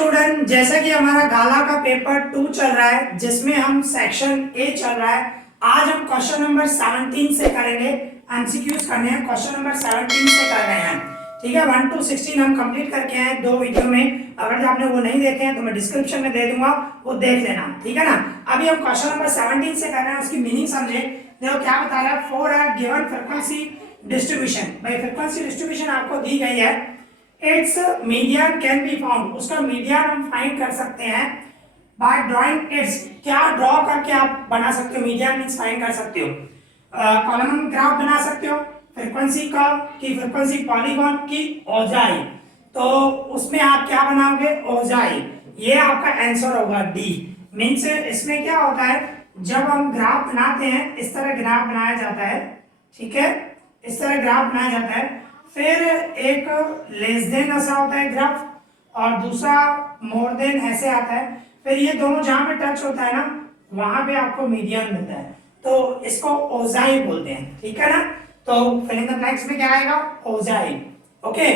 Student, जैसा कि हमारा गाला का पेपर 2 चल रहा है जिसमें हम सेक्शन ए चल रहा है। आज हम क्वेश्चन नंबर 17 से करेंगे। एमसीक्यूज करने हैं, क्वेश्चन नंबर 17 से कर रहे हैं। ठीक है, 1 to 16 हम कंप्लीट करके आए 2 वीडियो में। अगर आपने वो नहीं देखे हैं तो मैं डिस्क्रिप्शन में दे दूंगा, वो देख लेना। ठीक है ना। अभी हम क्वेश्चन नंबर 17 से कर रहे हैं, उसकी मीनिंग समझे। देखो क्या बता रहा है, for a given frequency distribution. भाई फ्रीक्वेंसी डिस्ट्रीब्यूशन आपको दी गई है, it's median can be found. उसका मीडियन हम फाइंड कर सकते हैं बाय ड्राइंग इट्स। क्या ड्रॉ करके आप बना सकते हो, मीडियन मींस फाइंड कर सकते हो। कॉलम ग्राफ बना सकते हो फ्रीक्वेंसी का, की फ्रीक्वेंसी पॉलीगॉन की ओजाई, तो उसमें आप क्या बनाओगे, ओजाई। ये आपका आंसर होगा डी। मींस इसमें क्या होता है, जब हम ग्राफ बनाते हैं इस तरह ग्राफ बनाया जाता है। ठीक है, इस तरह ग्राफ बनाया जाता है। फिर एक लेस देन ऐसा होता है ग्राफ, और दूसरा मोर देन ऐसे आता है। फिर ये दोनों जहां पे टच होता है ना, वहां पे आपको मीडियन मिलता है, तो इसको ओजाई बोलते हैं। ठीक है ना। तो फिल इन द ब्लैंक्स में क्या आएगा, ओजाई। ओके,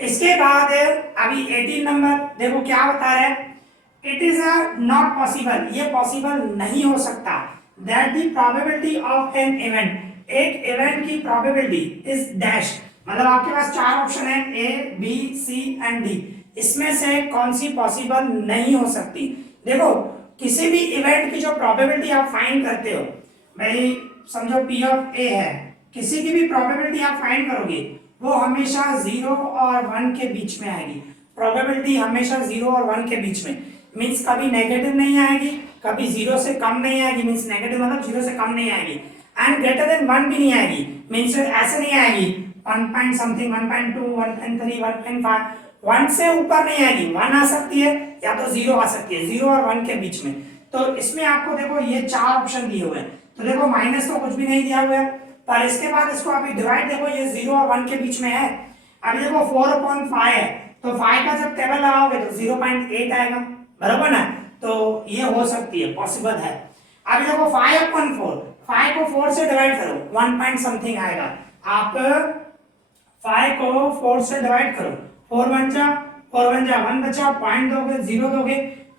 इसके बाद अभी 18 नंबर देखो क्या बता रहा है, इट इज नॉट पॉसिबल, ये पॉसिबल नहीं हो सकता, that the probability of an event, एक इवेंट की प्रोबेबिलिटी इज डैश। मतलब आपके पास 4 ऑप्शन है, A B C and D, इसमें से कौन सी पॉसिबल नहीं हो सकती। देखो किसी भी इवेंट की जो प्रोबेबिलिटी आप फाइंड करते हो, भाई समझो पी ऑफ ए है, किसी की भी प्रोबेबिलिटी आप फाइंड करोगे वो हमेशा 0 और 1 के बीच में आएगी। प्रोबेबिलिटी हमेशा 0 और 1 के बीच में, मींस कभी नेगेटिव नहीं आएगी, कभी 0 से कम नहीं आएगी, मींस नेगेटिव मतलब 0 से कम नहीं आएगी, एंड ग्रेटर देन 1 भी नहीं आएगी, मींस ऐसे नहीं आएगी 1 पॉइंट समथिंग, 1.2, 1.3, 1.5, 1 से ऊपर नहीं आएगी। 1 आ सकती है या तो 0 आ सकती है, 0 और 1 के बीच में। तो इसमें आपको देखो ये 4 ऑप्शन दिए हुए हैं, तो देखो माइनस तो कुछ भी नहीं दिया हुआ है, पर इसके बाद इसको अभी डिवाइड देखो, ये 0 और 1 के बीच में है। अभी देखो 4/5 है, तो 5 का जब टेबल लगाओगे तो 0.8 आएगा, बराबर ना। तो ये हो सकती है, पॉसिबल है। अभी देखो 5/4, 5 को 4 से डिवाइड करो, 1 पॉइंट समथिंग आएगा। आप 5 को 4 से डिवाइड करो, 4 1 जा 1 बचा, पॉइंट दोगे 0 दोगे,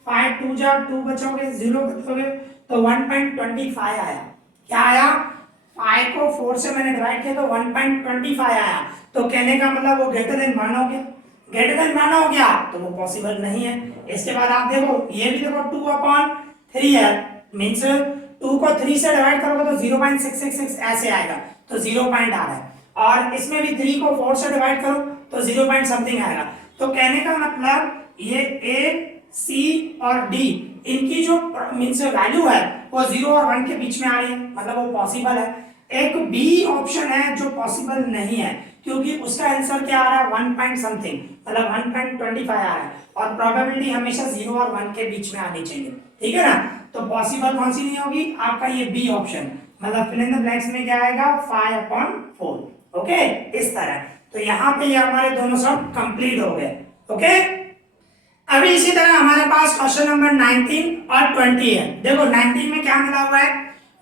5 2 जा 2 बचोगे 0 बचोगे, तो 1.25 आया। क्या आया, 5 को 4 से मैंने डिवाइड किया तो 1.25 आया। तो कहने का मतलब वो ग्रेटर देन 1 हो गया, ग्रेटर देन 1 हो गया तो वो पॉसिबल नहीं है। इसके बाद आप देखो ये भी देखो 2/3 है, मींस 2 को 3 से डिवाइड करोगे तो 0.666 ऐसे आएगा, तो 0 पॉइंट आ रहा है। और इसमें भी 3 को 4 से डिवाइड करो तो 0 पॉइंट समथिंग आएगा। तो कहने का मतलब ये ए सी और डी, इनकी जो मींस वैल्यू है वो 0 और 1 के बीच में आ रही है, मतलब वो पॉसिबल है। एक बी ऑप्शन है जो पॉसिबल नहीं है, क्योंकि उसका आंसर क्या आ रहा है, 1 पॉइंट समथिंग, मतलब 1.25 आ रहा है, और प्रोबेबिलिटी हमेशा 0 और 1 के बीच में आनी चाहिए। ठीक है ना। तो पॉसिबल कौन सी नहीं होगी, आपका ये बी ऑप्शन, मतलब फिल इन द ब्लैंक्स में क्या आएगा, 5/4। ओके, इस तरह। तो यहाँ पे ये हमारे दोनों सब कंप्लीट हो गए। ओके, अभी इसी तरह हमारे पास क्वेश्चन नंबर 19 और 20 है। देखो 19 में क्या मिला हुआ है,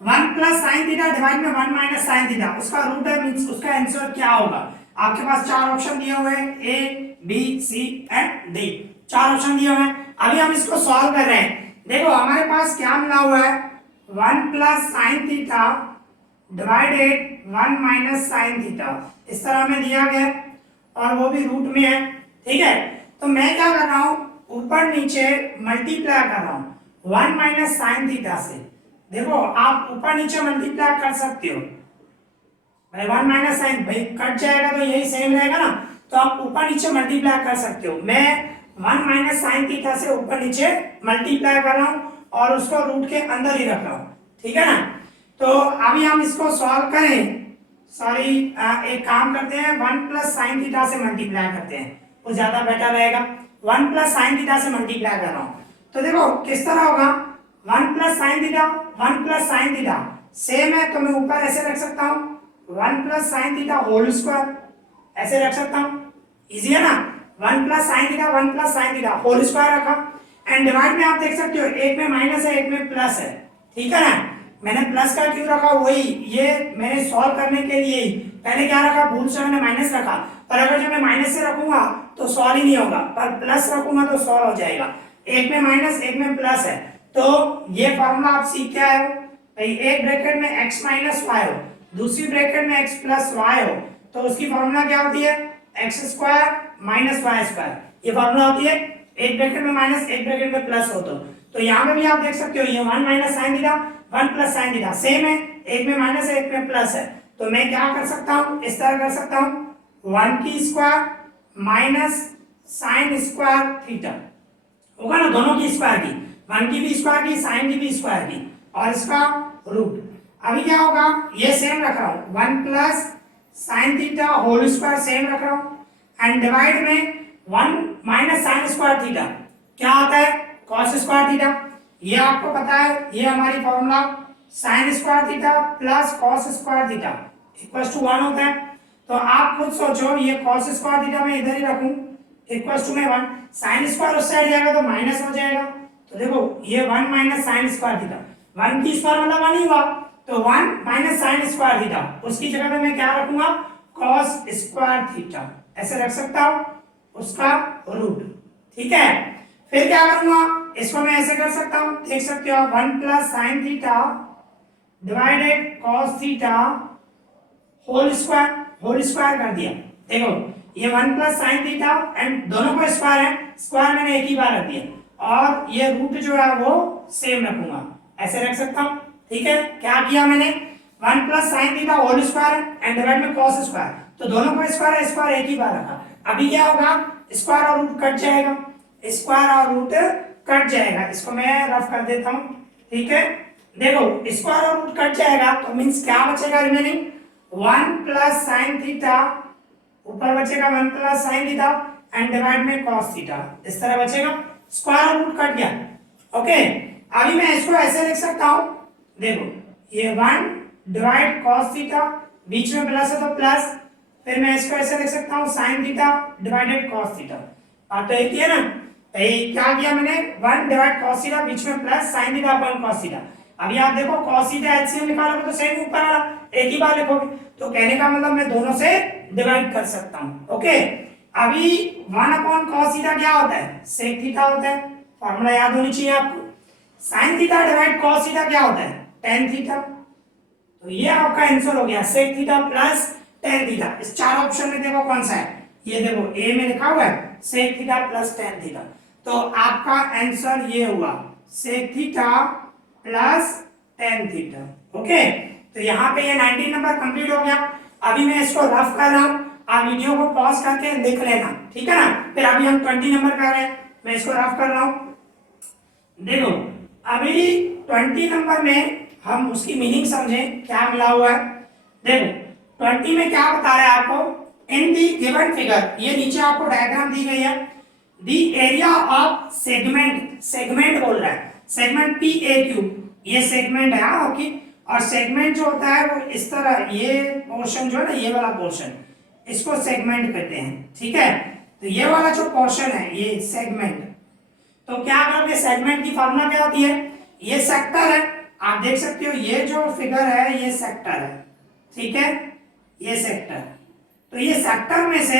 1 प्लस साइन थीटा डिवाइड में 1 माइनस साइन थीटा, उसका रूट है, मींस उसका आंसर क्या होगा। आपके पास 4 ऑप्शन दिए हुए हैं, A B C and D, 4 option दिए हुए हैं। अभी हम इसको सॉल्व कर रहे हैं। देखो हमारे पास क्या मिला हुआ है, 1 plus sine theta divided 1 minus sine theta, इस तरह में दिया गया और वो भी रूट में है। ठीक है, तो मैं क्या कर रहा हूं, ऊपर नीचे मल्टीप्लाई कर रहा हूं 1 माइनस साइन थीटा से। देखो आप ऊपर नीचे मल्टीप्लाई कर सकते हो, भाई 1 माइनस साइन, भाई कट जाएगा तो यही सेम रहेगा ना, तो आप ऊपर नीचे मल्टीप्लाई कर सकते हो। मैं 1 माइनस साइन थीटा से ऊपर नीचे मल्टीप्लाई कर रहा हूं और उसको रूट के अंदर ही रख रहा हूं। ठीक है ना। तो अभी हम इसको सॉल्व करें, सॉरी एक काम करते हैं, 1 प्लस साइन थीटा से मल्टीप्लाई करते हैं, वो ज्यादा बेटर रहेगा। 1 प्लस साइन थीटा से मल्टीप्लाई कर रहा हूं, तो देखो किस तरह होगा, 1 plus sine theta, 1 plus sine theta same है, तो मैं ऊपर ऐसे रख सकता हूं 1 plus sine theta whole square, ऐसे रख सकता हूं, इजी है ना। 1 plus sine theta, 1 plus sine theta whole square रखा, एंड डिवाइड में आप देख सकते हो एक में माइनस है एक में प्लस है। ठीक है ना, मैंने प्लस का क्यों रखा, वही ये मैंने सॉल्व करने के लिए ही पहले क्या रखा, भूल से मैंने माइनस रखा, पर अगर जब मैं माइनस से रखूंगा तो सॉल्व ही नहीं होगा, पर प्लस रखूंगा तो सॉल्व हो जाएगा। एक में माइनस एक में प्लस है, तो ये फॉर्मूला आप सीख के आए हो भाई। एक ब्रैकेट में x माइनस वाई हो, दूसरी ब्रैकेट में x प्लस वाई हो, तो उसकी फॉर्मूला क्या होती है, x square minus y square, ये फॉर्मूला होती है। एक ब्रैकेट में माइनस एक ब्रैकेट में प्लस हो तो यहाँ पे भी आप देख सकते हो ये 1 minus sine theta 1 plus sine theta same है, एक में माइनस है एक में प्लस है, तो मैं क्या कर सकता हूँ, इस तरह कर सकता हूँ 1 की square minus sign square theta, होगा ना, दोनों की स्क्वायर की, 1 की भी स्क्वायर की साइन की भी स्क्वायर की और इसका रूट। अभी क्या होगा, ये सेम रख रहा हूँ 1 plus sine theta whole square same रख रहा हूँ एंड डिवाइड में 1 माइनस साइन स्क्वायर थीटा क्या आता है, कॉस स्क्वायर थीटा। ये आपको पता है, ये हमारी formula sine square theta plus cos square theta equals to 1 होता है। तो आप खुद सोचो, ये कॉस स्क्वायर थीटा मैं इधर ही रखूं इक्वल्स टू में 1, साइन स्क्वायर उस साइड जाएगा तो माइनस हो जाएगा, तो देखो ये 1 माइनस साइन स्क्वायर थीटा, 1 की स्क्वायर मतलब 1 ही हुआ, तो 1 माइनस साइन स्क्वायर थीटा, उसकी जगह पे मैं क्या रखूंगा, कॉस स्क्वायर थीटा, ऐसे रख सकता हूं, उसका रूट। ठीक है, फिर क्या करूंगा, इसको मैं ऐसे कर सकता हूं, देख सकते हो 1 plus sine theta divided cos theta whole square कर दिया। देखो ये 1 प्लस साइन थीटा एंड दोनों को स्क्वायर है, स्क्वायर मैंने एक ही बार रख दिया और ये रूट जो है वो सेम रखूंगा, ऐसे रख सकता हूं। ठीक है, क्या किया मैंने, 1 plus sine theta whole square and divide में कॉस स्क्वायर, तो दोनों को स्क्वायर एक ही बार रखा। अभी क्या होगा, स्क्वायर और रूट कट जाएगा, स्क्वायर और रूट कट जाएगा, इसको मैं रफ कर देता हूं। ठीक है, देखो स्क्वायर और रूट कट जाएगा तो मींस क्या बचेगा रिमेनिंग, 1 प्लस साइन थीटा, ऊपर बचेगा 1 plus sine theta and divide में cos थीटा, इस तरह बचेगा, स्क्वायर और रूट कट गया। ओके, अभी मैं इसको ऐसे लिख सकता हूं, देखो ये 1 डिवाइड cos थीटा, बीच में प्लस है तो प्लस, फिर मैं इसको ऐसे लिख सकता हूं sin theta divided cos theta, बात तो एक ही है ना। क्या किया मैंने, 1 डिवाइड cos थीटा, बीच में plus sin theta upon cos theta. अभी आप देखो cos थीटा एलसीएम निकालोगे तो सेम ऊपर वाला एक ही बार लिखोगे, तो कहने का मतलब मैं दोनों से डिवाइड कर सकता हूं। ओके, अभी 1 अपॉन cos थीटा क्या होता है, sec थीटा होता है, फार्मूला याद होनी चाहिए आपको। sin theta divide cos theta क्या होता है, tan थीटा, तो ये आपका आंसर हो गया sec theta plus tan theta. इस चार ऑप्शन में देखो कौन सा है, ये देखो ए में लिखा हुआ है sec theta plus tan theta, तो आपका आंसर ये हुआ sec theta plus tan theta. Okay, तो यहाँ पे ये 19 नंबर कंप्लीट हो गया। अभी मैं इसको रफ कर रहा हूँ, आप वीडियो को पॉज करके लिख लेना, ठीक है ना। फिर अभी हम 20 नंबर कर रहे हैं, मैं इसको रफ कर रहा हूँ। देखो अभी 20 नंबर में हम उसकी मीनिंग समझें क्या मिला हुआ है। देखो 20 में क्या बता रहा है आपको, इन दी गिवन फिगर, ये नीचे आपको डायग्राम दी गई है, the area of segment, segment बोल रहा है, सेगमेंट पी ए क्यू, ये सेगमेंट है ओके, और सेगमेंट जो होता है वो इस तरह, ये पोर्शन जो है ना, ये वाला पोर्शन, इसको सेगमेंट कहते हैं। ठीक है, तो ये वाला जो पोर्शन है ये सेगमेंट, तो क्या करोगे, सेगमेंट की फॉर्मूला क्या होती है, ये सेक्टर है, आप देख सकते हो ये जो फिगर है ये सेक्टर है, ठीक है, ये सेक्टर, तो ये सेक्टर में से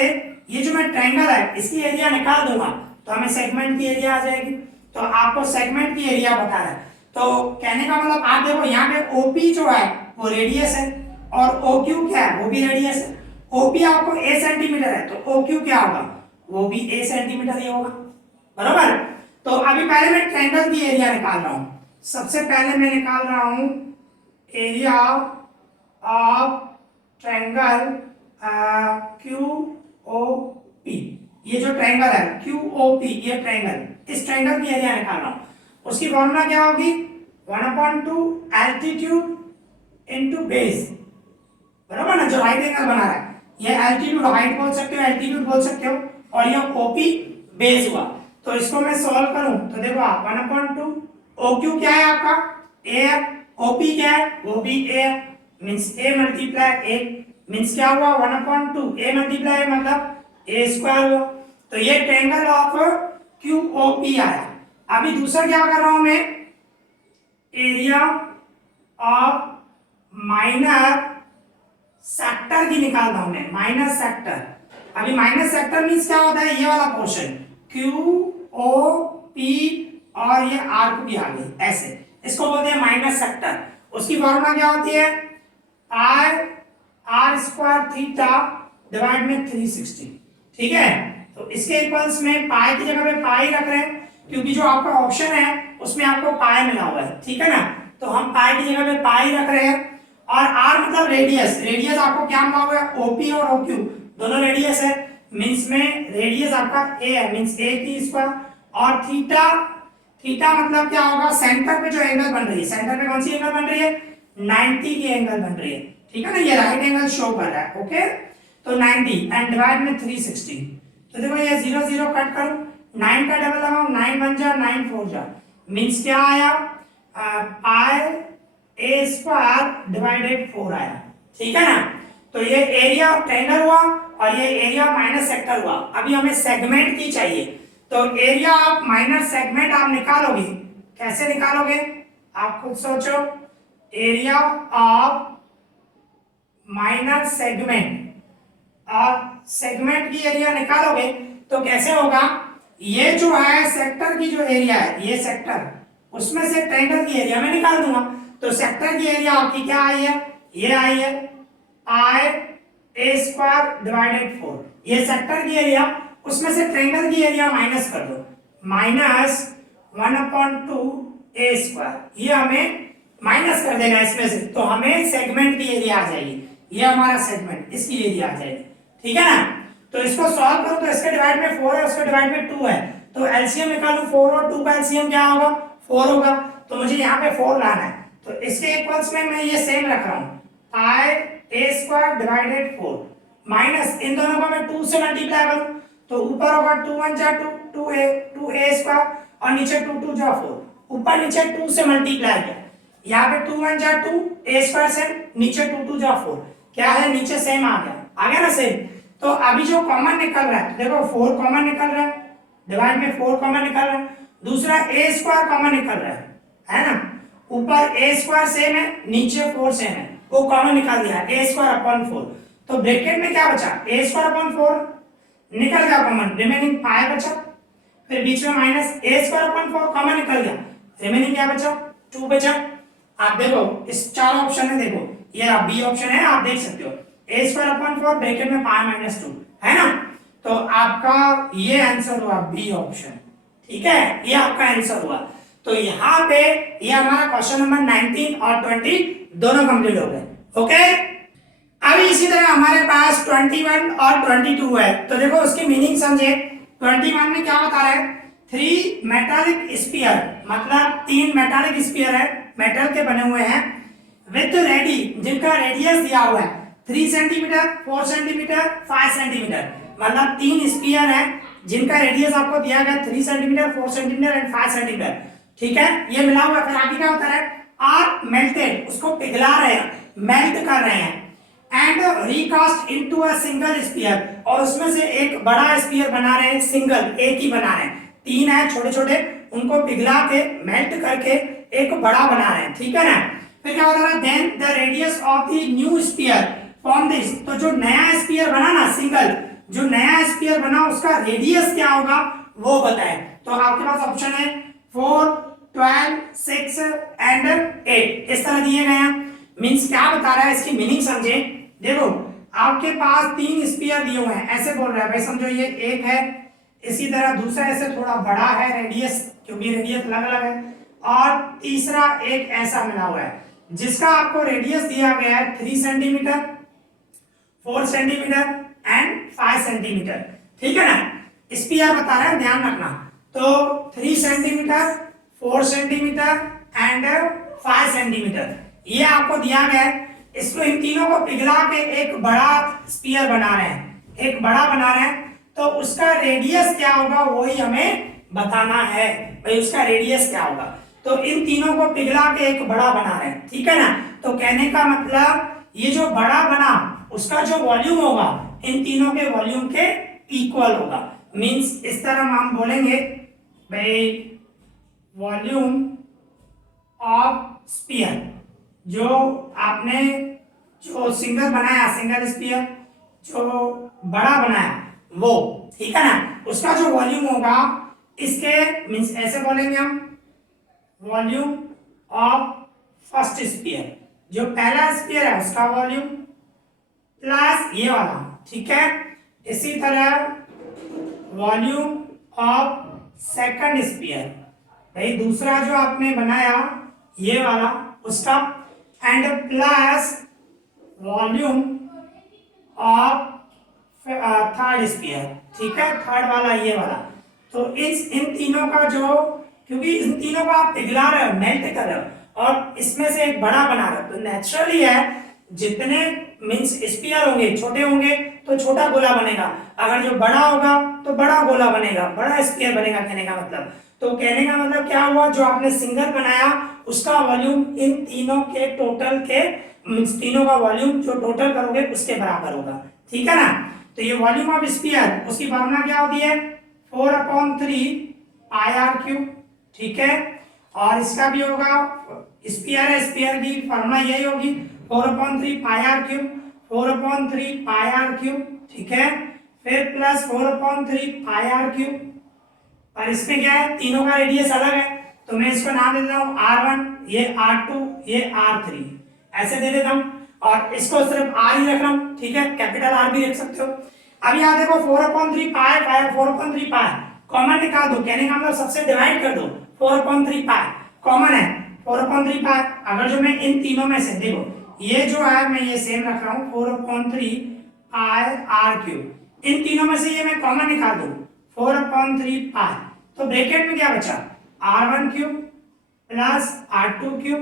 ये जो मैं ट्रायंगल है इसकी एरिया निकाल दूंगा तो हमें सेगमेंट की एरिया आ जाएगी। तो आपको सेगमेंट की एरिया बता रहा है, तो कहने का मतलब आप देखो यहाँ पे ओपी जो है वो रेडियस है और ओक्यू क्या है, वो भी रेडियस है। ओपी आपको ए सेंटीमीटर है तो ओक्यू क्या होगा, वो भी ए सेंटीमीटर ही होगा, बराबर। तो अभी पहले मैं ट्रायंगल की एरिया निकाल रहा हूं, सबसे पहले मैं निकाल रहा हूं area of triangle Q O P, ये जो ट्रायंगल है क्यू ओ पी, ये ट्रायंगल, इस ट्रायंगल की एरिया निकाल रहा हूं। उसकी फॉर्मूला क्या होगी, 1/2 एल्टीट्यूड इनटू बेस, बराबर ना, जो राइट एंगल बना रहा है, ये एल्टीट्यूड हाइट बोल सकते हो, एल्टीट्यूड बोल सकते हो, और ये ओपी बेस हुआ। तो इसको मैं सॉल्व करूं तो देखो आप 1/2 OQ क्या है आपका, ए है, OP क्या है, वो भी ए है, means A multiply A, means क्या हुआ 1/2 ए मल्टीप्लाई मतलब ए स्क्वायर हुआ। तो ये ट्रायंगल ऑफ QOP आया। अभी दूसरा क्या कर रहा हूं मैं, एरिया ऑफ माइनर सेक्टर की निकालता हूं मैं, माइनर सेक्टर, अभी माइनस सेक्टर मीन्स क्या होता है, ये वाला पोर्शन क्यू ओ पी और ये आर को भी आ गई ऐसे, इसको बोलते हैं माइनस सेक्टर। उसकी फॉर्मूला क्या होती है, I R square theta divide में 360, ठीक है। तो इसके इक्वल्स में पाई की जगह पे पाई रख रहे हैं, क्योंकि जो आपका ऑप्शन है उसमें आपको पाई मिला हुआ है, ठीक है ना। तो हम पाई की जगह पे पाई रख रहे हैं, और आर मतलब रेडियस, रेडियस आपको क्या मिला हुआ है, ओपी और ओक्यू दोनों रेडियस है, मींस में रेडियस आपका ए है, मींस ए की स्क्वायर, और थीटा, थीटा मतलब क्या होगा, सेंटर पे जो एंगल बन रही है, सेंटर पे कौन सी एंगल बन रही है, 90 की एंगल बन रही है, ठीक है ना, ये राइट एंगल शो कर रहा है, ओके। तो 90 एंड डिवाइड में 360, तो देखो ये 0 0 कट करो, 9 का डबल लगाओ, 9 1 जा 9 4 जा, मींस क्या आया, पाई ए स्क्वायर डिवाइडेड 4 आया, ठीक है ना। तो ये एरिया ऑफ ट्रायंगल हुआ और ये एरिया ऑफ माइनर सेक्टर हुआ। अभी हमें सेगमेंट की चाहिए, तो एरिया ऑफ माइनर सेगमेंट आप निकालोगे, कैसे निकालोगे आप खुद सोचो, एरिया ऑफ माइनर सेगमेंट, और सेगमेंट की एरिया निकालोगे तो कैसे होगा, ये जो है सेक्टर की जो एरिया है, ये सेक्टर, उसमें से ट्रायंगल की एरिया में निकाल दूंगा। तो सेक्टर की एरिया आपकी क्या आई है, ये आई है आई ए स्क्वायर डिवाइडेड 4, ये सेक्टर की एरिया, उसमें से ट्रायंगल की एरिया माइनस कर दो, माइनस 1/2 ए स्क्वायर, ये हमें माइनस कर देगा इसमें से, तो हमें सेगमेंट की एरिया आ जाएगी, ये हमारा सेगमेंट, इसकी एरिया आ जाएगी, ठीक है ना। तो इसको सॉल्व करो, तो इसके डिवाइड में 4 है, उसके डिवाइड में 2 है, तो एलसीएम निकालो, 4 और 2 का एलसीएम क्या होगा, 4 होगा, तो मुझे यहाँ पे 4 लाना है। तो इसके इक्वल्स में मैं ये सेम रख रहा हूँ, आई ए स्क्वायर डिवाइडेड 4 माइनस, इन दोनों को मैं 2 से मल्टीप्लाई करूँ, तो ऊपर होगा 2 1 जा 2 2 ए स्क्वायर, और नीचे 2 2 जा 4, ऊपर नीचे 2 से मल्टीप्लाई किया, यहाँ पे 2 1 जा 2 ए स्क्वायर सेम, नीचे 2 2 जा 4, क्या है नीचे सेम आ गया ना सेम। तो अभी जो कॉमन निकल रहा है, देखो 4 कॉमन निकल रहा है, डिवाइड में 4 कॉमन निकल रहा है, दूसरा ए स्क्वायर कॉमन निकल रहा है ना, ऊपर ए स्क्वायर सेम है, नीचे 4 सेम है, वो कॉमन निकाल दिया, ए स्क्वायर अपॉन 4, तो ब्रैकेट में क्या बचा, ए स्क्वायर अपॉन 4 निकल गया कॉमन, रिमेनिंग पाई बचा, फिर बीच में माइनस ए स्क्वायर अपॉन 4 कॉमन निकल गया, रिमेनिंग क्या बचा, 2 बचा। आप देखो इस चार ऑप्शन में, देखो ये बी ऑप्शन है, आप देख सकते हो, ए स्क्वायर अपॉन 4 ब्रैकेट में पाई माइनस 2 है ना, तो आपका ये आंसर हुआ बी ऑप्शन, ठीक है, ये आपका आंसर हुआ। तो यहाँ पे ये हमारा क्वेश्चन नंबर 19 और 20 दोनों कंप्लीट हो गए, ओके। अभी इसी तरह हमारे पास 21 और 22 है, तो देखो उसकी मीनिंग समझे। 21 में क्या बता रहा है, 3 मेटालिक स्फीयर, मतलब 3 मेटालिक स्फीयर है, मेटल के बने हुए हैं, विथ रेडी, जिनका रेडियस दिया हुआ है 3 सेंटीमीटर, 4 सेंटीमीटर, 5 सेंटीमीटर, मतलब 3 स्फीयर है जिनका रेडियस आपको दिया गया 3 सेंटीमीटर, 4 सेंटीमीटर एंड 5 सेंटीमीटर, ठीक है, ये मिला हुआ है। फिर आगे क्या होता है, आर मेल्टेड, उसको पिघला रहे हैं, मेल्ट कर रहे हैं, and recast into a single sphere, और उसमें से एक बड़ा स्फीयर बना रहे हैं, सिंगल एक ही बना रहे हैं, 3 है छोटे छोटे, उनको पिघला के मेल्ट करके एक बड़ा बना रहे हैं, ठीक है ना। फिर क्या होता है, then the radius of the new sphere from this, तो जो नया स्फीयर बना ना सिंगल, जो नया स्फीयर बना उसका रेडियस क्या होगा वो बताएं। तो आपके पास ऑप्शन है 4 12 6 एंड 8, इस तरह दिए गए हैं। मींस क्या बता रहा है, इसकी मीनिंग समझे। देखो आपके पास 3 स्फीयर दिए हुए हैं, ऐसे बोल रहा है भाई, समझो ये एक है, इसी तरह दूसरा ऐसे थोड़ा बड़ा है रेडियस, क्योंकि रेडियस अलग अलग है, और तीसरा एक ऐसा मिला हुआ है जिसका आपको रेडियस दिया गया है 3 सेंटीमीटर, 4 सेंटीमीटर एंड 5 सेंटीमीटर, ठीक है ना। स्फीयर बता रहा है, ध्यान रखना। तो 3 सेंटीमीटर, 4 सेंटीमीटर एंड 5 सेंटीमीटर ये आपको दिया गया है। इसको इन तीनों को पिघला के एक बड़ा स्फीयर बना रहे हैं, एक बड़ा बना रहे हैं, तो उसका रेडियस क्या होगा वही हमें बताना है भाई, उसका रेडियस क्या होगा। तो इन तीनों को पिघला के एक बड़ा बना रहे हैं, ठीक है ना। तो कहने का मतलब ये जो बड़ा बना उसका जो वॉल्यूम होगा इन तीनों के वॉल्यूम के इक्वल होगा। मींस इस तरह हम बोलेंगे भाई वॉल्यूम ऑफ स्फीयर, जो आपने जो सिंगल बनाया, सिंगल स्फीयर जो बड़ा बनाया वो, ठीक है ना, उसका जो वॉल्यूम होगा इसके मींस ऐसे बोलेंगे हम वॉल्यूम ऑफ फर्स्ट स्फीयर, जो पहला स्फीयर है उसका वॉल्यूम प्लस ये वाला, ठीक है। इसी तरह वॉल्यूम ऑफ सेकंड स्फीयर, भाई दूसरा जो आपने बनाया ये वाला उसका, and plus volume of third sphere, ठीक है, थर्ड वाला ये वाला। तो इन तीनों का जो, क्योंकि इन तीनों को आप पिघला रहे हो, मेल्ट कर रहे हो और इसमें से एक बड़ा बना रहे हो, तो नेचुरली है जितने मींस स्फीयर होंगे छोटे होंगे तो छोटा गोला बनेगा, अगर जो बड़ा होगा तो बड़ा गोला बनेगा, बड़ा स्फीयर बनेगा, कहने का मतलब। तो कहने का मतलब क्या हुआ, जो आपने सिंगल बनाया उसका वॉल्यूम इन तीनों के टोटल के मींस तीनों का वॉल्यूम जो टोटल करोगे उसके बराबर होगा, ठीक है ना। तो ये वॉल्यूम ऑफ स्फीयर उसकी फॉर्मूला क्या होती है 4/3 पाई आर क्यूब, ठीक है। और इसका भी होगा स्फीयर है, स्फीयर की फॉर्मूला यही होगी 4/3 pi r cube, 4/3 pi r cube, ठीक है। फिर प्लस 4/3 पाई आर क्यूब, और इसमें क्या है तीनों का रेडियस अलग है, तो मैं इसको नाम दे देता हूँ R1, ये R2, ये R3, ऐसे दे देता हूँ। और इसको सिर्फ R ही रख रहा हूँ, ठीक है, कैपिटल R भी रख सकते हो। अब यहाँ देखो 4/3 पाई, 4/3 पाई कॉमन निकाल दो, कहने का मतलब सबसे डिवाइड कर दो, 4/3 पाई कॉमन है, 4/3 पाई। अगर जो मैं इन तीनों में से देखो ये जो है मैं ये सेम रख रहा हूँ 4/3 पाई आर क्यूब, इन तीनों में से ये मैं कॉमन निकाल दूँ 4/3 पाई, तो ब्रैकेट में क्या बचा R1 cube plus R2 cube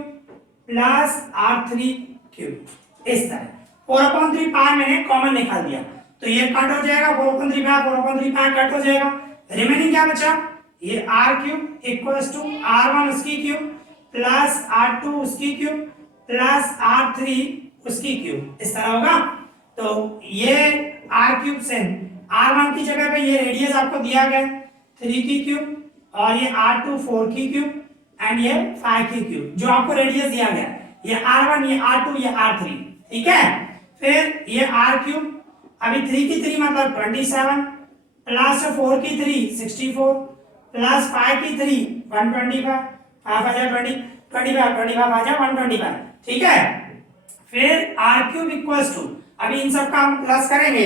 plus R3 cube, इस तरह 4/3 पाई मैंने कॉमन निकाल दिया, तो ये कट हो जाएगा 4/3 पाई, 4/3 पाई कट हो जाएगा, रिमेनिंग क्या बचा ये R cube equals to R1 उसकी क्यूब प्लस R2 उसकी क्यूब प्लस R3 उसकी क्यूब, इस तरह होगा। तो ये R क्यूब से R1 की जगह पे ये रेडियस आपको दिया गया 3 की क्यूब, और ये R2 4 की क्यूब एंड ये 5 की क्यूब, जो आपको रेडियस दिया गया ये R1, ये R2, ये R3, ठीक है। फिर ये R क्यूब, अभी 3 की 3 मतलब 27 प्लस 4 की 3 64 प्लस 5 की 3 125, 5 आ जाए 20, 25 आ जाए 125, ठीक है। फिर R क्यूब इक्वल्स टू, अभी इन सब का हम प्लस करेंगे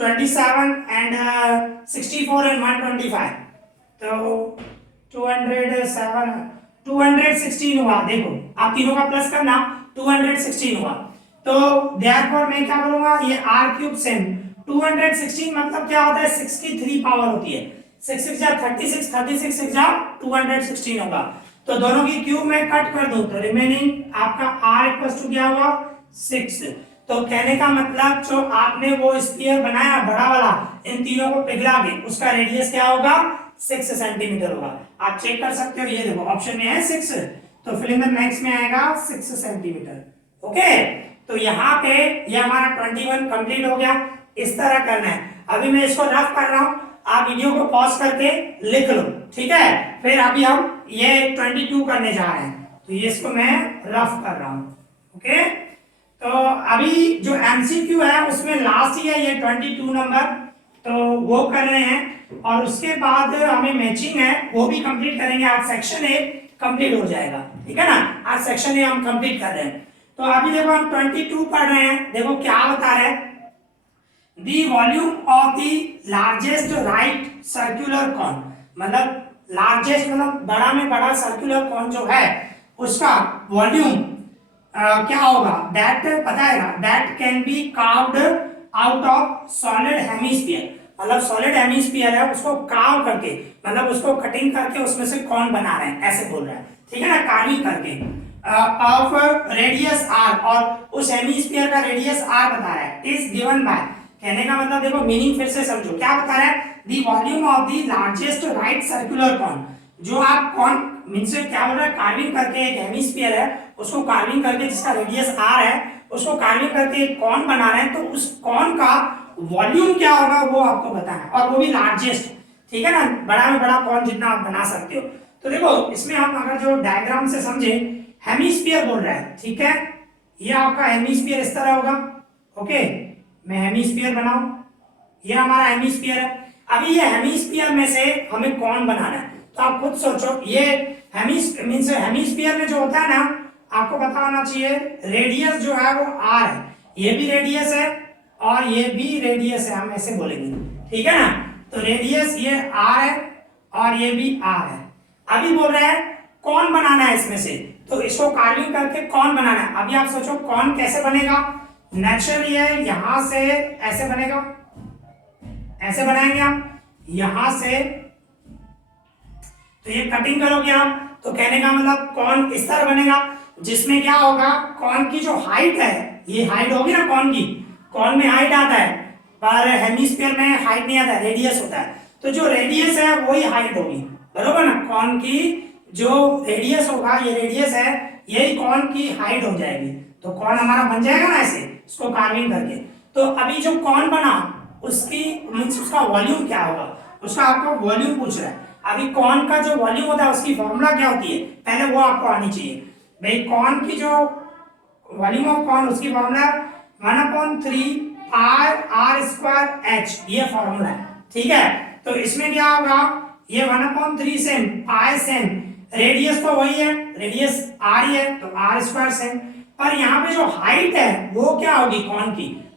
27 एंड 64 एंड 125, तो 207 216 हुआ, देखो आप तीनों का प्लस करना 216 हुआ, तो देयरफॉर मैं क्या बोलूंगा ये R क्यूब सेम 216 मतलब क्या होता है 6 की 3 पावर होती है, 6 6 जा 36, 36 6 जा 216 होगा, तो दोनों की क्यूब में कट कर दूं तो रिमेनिंग आपका R इक्वल्स टू क्या हुआ 6। तो कहने का मतलब जो आपने वो स्फीयर बनाया बड़ा वाला इन तीनों को पिघला के उसका रेडियस क्या होगा 6 सेंटीमीटर होगा, आप चेक कर सकते हो, ये देखो ऑप्शन में है 6, तो फिल इन द ब्लैंक्स में आएगा 6 सेंटीमीटर, ओके। तो यहाँ पे ये हमारा 21 कंप्लीट हो गया, इस तरह करना है। अभी मैं इसको रफ कर रहा हूँ, आप वीडियो को पॉज करके लिख लो, ठीक है। फिर अभी हम ये 22 करने जा रहे हैं, तो ये इसको मैं रफ कर रहा हूँ, ओके। तो अभी जो एमसीक्यू है उसमें लास्ट ही है ये 22 नंबर, तो वो कर रहे हैं, और उसके बाद हमें मैचिंग है वो भी कंप्लीट करेंगे, आज सेक्शन ए कंप्लीट हो जाएगा, ठीक है ना, आज सेक्शन ए हम कंप्लीट कर रहे हैं। तो अभी देखो हम 22 पढ़ रहे हैं, देखो क्या बता रहे हैं, the volume of the largest right circular cone, मतलब लार्जेस्ट मतलब बड़ा में बड़ा सर्कुलर कॉन जो है उसका वॉल्यूम क्या होगा, दैट बताएगा, that can be carved out of solid hemisphere, मतलब सॉलिड हेमिस्फीयर है उसको कार्व करके मतलब उसको कटिंग करके उसमें से कौन बना रहे हैं ऐसे बोल रहा है, ठीक है ना, कार्विंग करके ऑफ रेडियस r, और उस हेमिस्फीयर का रेडियस r बता रहा है, इज गिवन बाय, कहने का मतलब देखो मीनिंग फिर से समझो क्या बता रहा है, the volume of the largest right circular cone, जो आप कॉन मींस क्या बोल रहा है कार्विंग करके एक हेमिस्फीयर है उसको कार्विंग करके जिसका रेडियस r है उसको कार्विंग करके एक कॉन बना रहे हैं, तो उस कॉन का वॉल्यूम क्या होगा वो आपको बताना है, और वो भी लार्जेस्ट, ठीक है ना, बड़ा में बड़ा कॉन जितना आप बना सकते हो। तो देखो इसमें हम अगर जो डायग्राम से समझे हेमिस्फीयर बोल रहा है, ठीक है, ये आपका हेमिस्फीयर इस तरह होगा, ओके। मैं हेमिस्फीयर बनाऊं, ये हमारा हेमिस्फीयर है। अभी ये हेमिस्फीयर में से हमें कौन बनाना है, तो आप खुद सोचो। ये हेमिस्फीयर में जो होता है ना, आपको पता होना चाहिए रेडियस जो है वो आर है, ये भी रेडियस है और ये भी रेडियस है, हम ऐसे बोलेंगे, ठीक है ना। तो रेडियस ये आर है और ये भी आर है। अभी बोल रहे हैं कौन बनाना है इसमें से, तो इसको कार्विंग करके कौन बनाना है। अभी आप सोचो कौन कैसे बनेगा। नेचुरली है, यहां से ऐसे बनेगा, ऐसे बनाएंगे आप यहां से, तो ये कटिंग करोगे आप, तो कहने का मतलब कौन इस तरह बनेगा, जिसमें क्या होगा, कौन की जो हाइट है, ये हाइट होगी ना कौन की, कौन में हाइट आता है पर हेमिस्फीयर में हाइट नहीं आता है, रेडियस होता है। तो जो रेडियस है वही हाइट होगी, बरोबर ना। कौन की जो रेडियस होगा, ये रेडियस है, यही कौन की हाइट हो जाएगी। तो कौन हमारा बन जाएगा ना ऐसे, इसको कार्विंग करके। तो अभी जो कौन बना उसकी मीन्स उसका वॉल्यूम क्या होगा, उसका आपको वॉल्यूम पूछ रहा है। अभी कौन का जो वॉल्यूम होता है उसकी फॉर्मूला क्या होती है, पहले वो आपको आनी चाहिए भाई। कौन की जो वॉल्यूम ऑफ कौन, उसकी formula 1/3 pi r square h, ये फॉर्मूला है, ठीक है। तो इसमें क्या होगा, ये 1/3 सेम पाई सेम, रेडियस तो वही है, रेडियस आर ही है, तो आर स्क्वायर सेम, पर यहाँ पे जो हाइट है वो क्या होगी,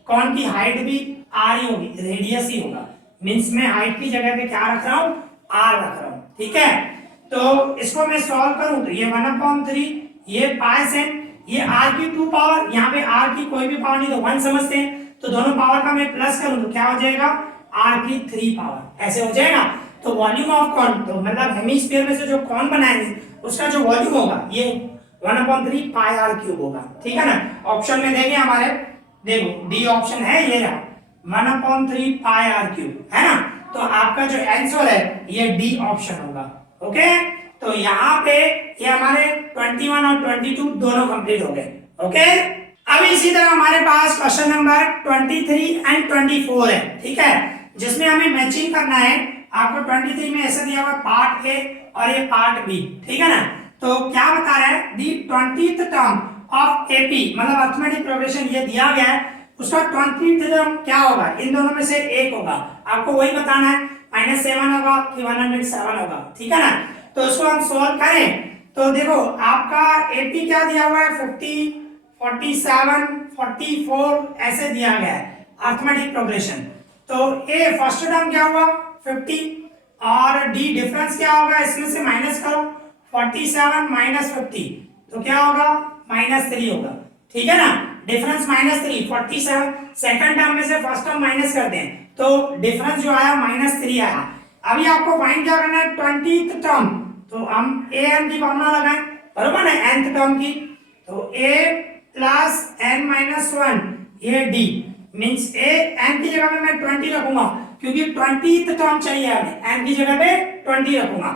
कौन की हाइट भी आर ही होगी, रेडियस ही होगा। मीन्स मैं हाइट की जगह पे क्या रख रहा हूँ, आर रख रहा हूँ, ठीक है। तो इसको मैं सॉल्व करूं तो ये 1/3, ये पाई सेम, ये आर की 2 पावर, यहाँ पे आर की कोई भी पावर नहीं तो 1 समझते हैं, तो दोनों पावर का मैं प्लस करूं तो क्या हो जाएगा, आर की 3 पावर, ऐसे हो जाएगा। तो वॉल्यूम ऑफ कौन, तो मतलब हेमिस्फीयर में से जो कौन बनाएंगे उसका जो वॉल्यूम होगा ये 1/3 पाई आर क्यूब होगा, ठीक है ना। ऑप्शन में देंगे हमारे, देखो डी ऑप्शन है, ये रहा 1/3 पाई आर क्यूब, है ना। तो आपका जो आंसर है ये डी ऑप्शन होगा, ओके। तो यहाँ पे ये हमारे 21 और 22 दोनों कंप्लीट हो गए, ओके। अब इसी तरह हमारे पास क्वेश्चन नंबर 23 एंड 24 है, ठीक है, जिसमें हमें मैचिंग करना है। आपको 23 में ऐसा दिया हुआ पार्ट ए और ये पार्ट बी, ठीक है ना। तो क्या बता रहा है, दी 20th टर्म ऑफ एपी, मतलब अरिथमेटिक प्रोग्रेशन ये दिया गया है, उसका 20th टर्म क्या होगा, इन दोनों में से एक होगा। आपको वही बताना है, -7 होगा कि 107 होगा, ठीक है ना। तो उसको हम सोल्व करें तो देखो आपका एपी क्या दिया हुआ है, 50, 47, 44 ऐसे दिया गया है अरिथमेटिक प्रोग्रेशन। तो ए फर्स्ट टर्म क्या हुआ 50 और डी डिफरेंस क्या होगा, इसमें से माइनस करो 47 माइनस 50 तो क्या होगा -3 होगा, ठीक है ना। डिफरेंस -3, 47 सेकंड टर्म में से फर्स्ट टर्म माइनस कर दें तो डिफरेंस जो आया -3 आया। अभी आपको फाइंड क्या करना है 20th टर्म, तो हम ए एन की फॉर्मूला लगाएं, बरोबर है, nth टर्म की। तो a प्लस n माइनस 1 ये d मींस a n की जगह पे मैं 20 रखूंगा क्योंकि 20th टर्म चाहिए हमें, n की जगह पे 20 रखूंगा।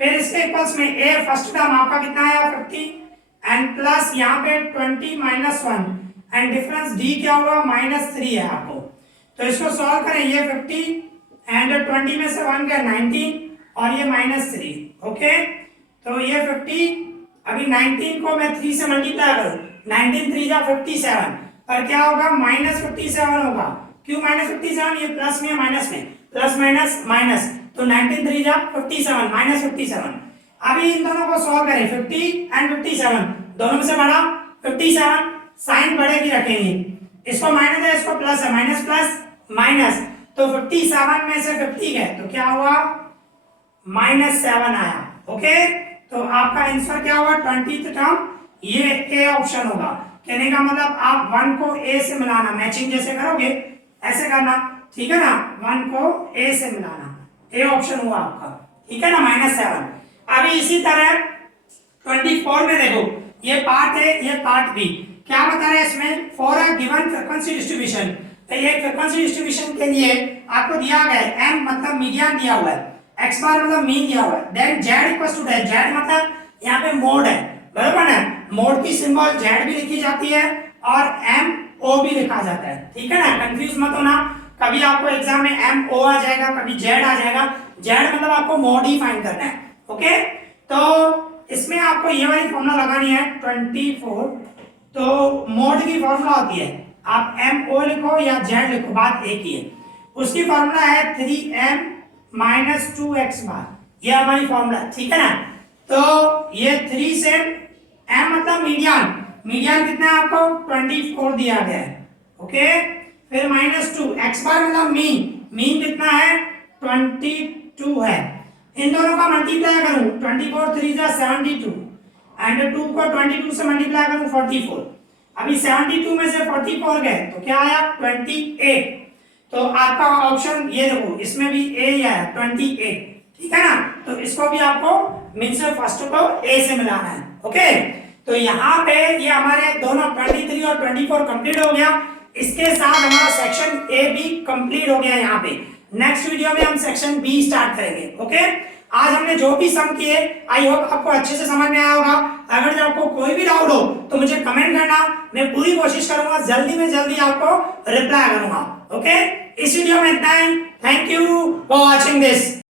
फिर इसके इक्वल्स में a फर्स्ट टर्म आपका कितना आया 50 एंड प्लस यहाँ पे 20 माइनस 1 एंड डिफरेंस d क्या हुआ -3 है आपको। तो इसको सॉल्व करें, ये 50 एंड 20 में से 1 गया 19 और ये -3, ओके। तो ये 50, अभी 19 को मैं 3 से मल्टीप्लाई करूं, 19 3 जा 57 पर क्या होगा -57 होगा। क्यों -57, ये प्लस में माइनस में, प्लस माइनस माइनस, तो 19 3 जा 57 -57। अभी इन दोनों को सॉल्व करें, 50 एंड 57 दोनों में से बड़ा 57, साइन बड़े की रखेंगे, इसको माइनस है इसको प्लस है, माइनस प्लस माइनस, तो 57 में से 50 गए तो क्या हुआ -7 आया, ओके। तो आपका आंसर क्या हुआ 20th टर्म, ये ए ऑप्शन होगा। कहने का मतलब आप 1 को ए से मिलाना, मैचिंग जैसे करोगे ऐसे करना, ठीक है ना, 1 को ए से मिलाना, ए ऑप्शन हुआ आपका, ठीक है ना, -7। अभी इसी तरह 24 में देखो, ये पार्ट ए ये पार्ट बी, क्या बता रहे हैं इसमें, for a given frequency distribution, तो ये फ्रीक्वेंसी डिस्ट्रीब्यूशन के लिए आपको दिया गया है एम मतलब मीडियन दिया हुआ है, x बार मतलब मीन दिया हुआ है, then z equals to that, z मतलब यहाँ पे मोड है, बराबर है, मोड की सिंबल z भी लिखी जाती है और m o भी लिखा जाता है, ठीक है ना, कंफ्यूज मत होना, कभी आपको एग्जाम में m o आ जाएगा कभी z आ जाएगा, z मतलब आपको मोड ही फाइंड करना है, ओके। तो इसमें आपको ये वाली फॉर्मूला लगानी है 24, तो मोड की फॉर्मूला होती है आप m o लिखो या z लिखो, बात एक ही है। उसकी फॉर्मूला है 3m माइनस 2x बार, ये हमारी फॉर्मूला, ठीक है ना। तो ये 3 से m मतलब मीडियन, मीडियन कितना है आपको 24 दिया गया है, ओके। फिर माइनस 2 x बार मतलब मीन, मीन कितना है 22 है। इन दोनों का मल्टीप्लाई करूं 24 3 जा 72 एंड 2 को 22 से मल्टीप्लाई करूं 44। अभी 72 में से 44 गए तो क्या आया 28। तो आपका ऑप्शन ये देखो इसमें भी ए ही आया 28, ठीक है ना। तो इसको भी आपको मीन से फर्स्ट को ए से मिलाना है, ओके। तो यहाँ पे ये हमारे दोनों 23 और 24 कंप्लीट हो गया। इसके साथ हमारा सेक्शन ए भी कंप्लीट हो गया। यहाँ पे नेक्स्ट वीडियो में हम सेक्शन बी स्टार्ट करेंगे, ओके। आज हमने जो भी सम किए आई होप आपको अच्छे से समझ में आया होगा। अगर जब आपको कोई भी डाउट हो तो मुझे कमेंट करना, मैं पूरी कोशिश करूंगा जल्दी में जल्दी आपको रिप्लाई करूंगा, ओके। इस वीडियो में इतना ही। Thank you for watching this.